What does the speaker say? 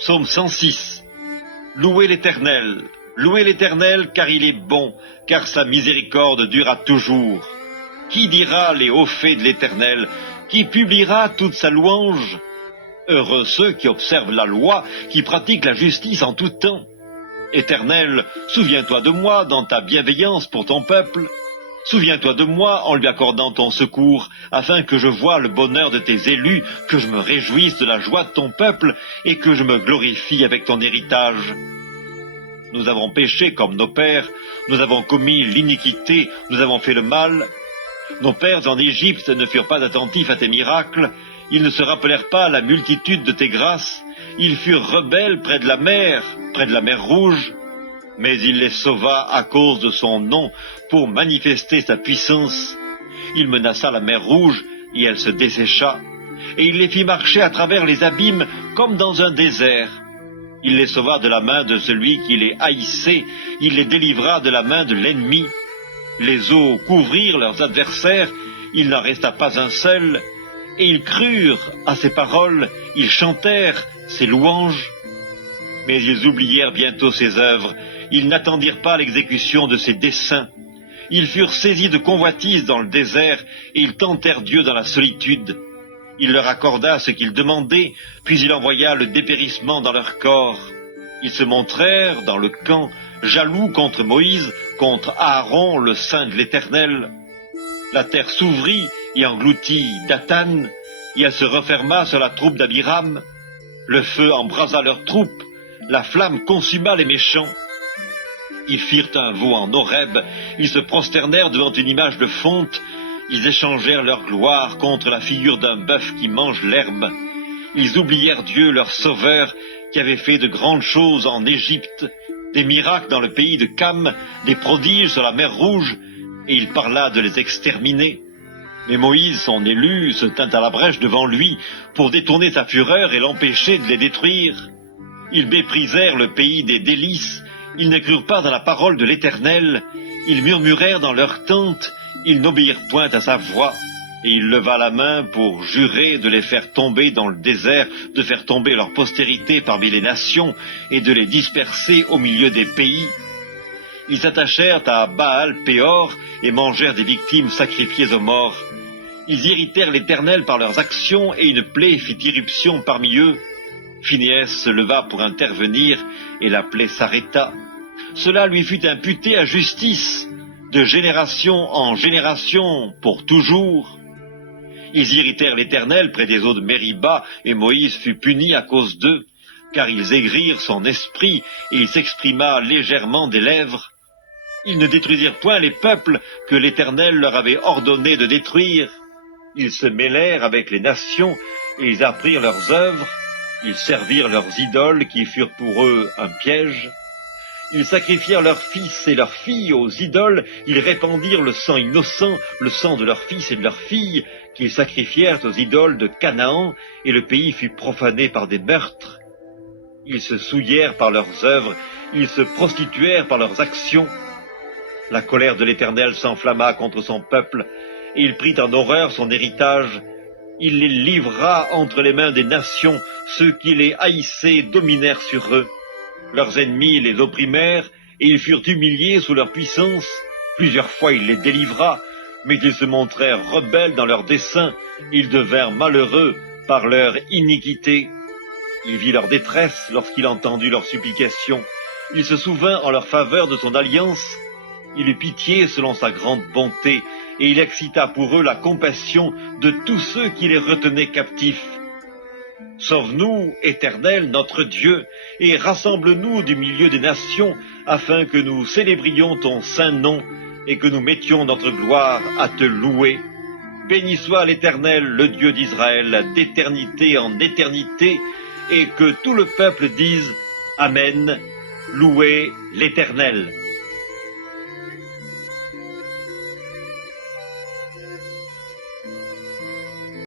Psaume 106. Louez l'Éternel, car il est bon, car sa miséricorde durera toujours. Qui dira les hauts faits de l'Éternel? Qui publiera toute sa louange? Heureux ceux qui observent la loi, qui pratiquent la justice en tout temps. Éternel, souviens-toi de moi dans ta bienveillance pour ton peuple. Souviens-toi de moi en lui accordant ton secours, afin que je voie le bonheur de tes élus, que je me réjouisse de la joie de ton peuple, et que je me glorifie avec ton héritage. Nous avons péché comme nos pères, nous avons commis l'iniquité, nous avons fait le mal. Nos pères en Égypte ne furent pas attentifs à tes miracles, ils ne se rappelèrent pas la multitude de tes grâces, ils furent rebelles près de la mer Rouge. Mais il les sauva à cause de son nom, pour manifester sa puissance. Il menaça la mer Rouge, et elle se dessécha, et il les fit marcher à travers les abîmes, comme dans un désert. Il les sauva de la main de celui qui les haïssait, il les délivra de la main de l'ennemi. Les eaux couvrirent leurs adversaires, il n'en resta pas un seul, et ils crurent à ses paroles, ils chantèrent ses louanges. Mais ils oublièrent bientôt ses œuvres, ils n'attendirent pas l'exécution de ses desseins. Ils furent saisis de convoitise dans le désert, et ils tentèrent Dieu dans la solitude. Il leur accorda ce qu'ils demandaient, puis il envoya le dépérissement dans leur corps. Ils se montrèrent dans le camp, jaloux contre Moïse, contre Aaron, le saint de l'Éternel. La terre s'ouvrit et engloutit Dathan, et elle se referma sur la troupe d'Abiram. Le feu embrasa leurs troupes, la flamme consuma les méchants. Ils firent un veau en Horeb, ils se prosternèrent devant une image de fonte, ils échangèrent leur gloire contre la figure d'un bœuf qui mange l'herbe. Ils oublièrent Dieu, leur sauveur, qui avait fait de grandes choses en Égypte, des miracles dans le pays de Cam, des prodiges sur la mer Rouge, et il parla de les exterminer. Mais Moïse, son élu, se tint à la brèche devant lui pour détourner sa fureur et l'empêcher de les détruire. Ils méprisèrent le pays des délices, ils ne crurent pas dans la parole de l'Éternel, ils murmurèrent dans leurs tentes, ils n'obéirent point à sa voix, et il leva la main pour jurer de les faire tomber dans le désert, de faire tomber leur postérité parmi les nations, et de les disperser au milieu des pays. Ils s'attachèrent à Baal-Péor et mangèrent des victimes sacrifiées aux morts. Ils irritèrent l'Éternel par leurs actions, et une plaie fit irruption parmi eux. Phinéas se leva pour intervenir, et la plaie s'arrêta. Cela lui fut imputé à justice, de génération en génération, pour toujours. Ils irritèrent l'Éternel près des eaux de Mériba, et Moïse fut puni à cause d'eux, car ils aigrirent son esprit, et il s'exprima légèrement des lèvres. Ils ne détruisirent point les peuples que l'Éternel leur avait ordonné de détruire. Ils se mêlèrent avec les nations, et ils apprirent leurs œuvres. Ils servirent leurs idoles qui furent pour eux un piège. Ils sacrifièrent leurs fils et leurs filles aux idoles, ils répandirent le sang innocent, le sang de leurs fils et de leurs filles, qu'ils sacrifièrent aux idoles de Canaan, et le pays fut profané par des meurtres. Ils se souillèrent par leurs œuvres, ils se prostituèrent par leurs actions. La colère de l'Éternel s'enflamma contre son peuple, et il prit en horreur son héritage. Il les livra entre les mains des nations, ceux qui les haïssaient dominèrent sur eux. Leurs ennemis les opprimèrent, et ils furent humiliés sous leur puissance. Plusieurs fois il les délivra, mais ils se montrèrent rebelles dans leurs desseins, ils devinrent malheureux par leur iniquité. Il vit leur détresse lorsqu'il entendit leurs supplications. Il se souvint en leur faveur de son alliance. Il eut pitié selon sa grande bonté, et il excita pour eux la compassion de tous ceux qui les retenaient captifs. Sauve-nous, Éternel, notre Dieu, et rassemble-nous du milieu des nations, afin que nous célébrions ton saint nom, et que nous mettions notre gloire à te louer. Béni soit l'Éternel, le Dieu d'Israël, d'éternité en éternité, et que tout le peuple dise Amen, louez l'Éternel.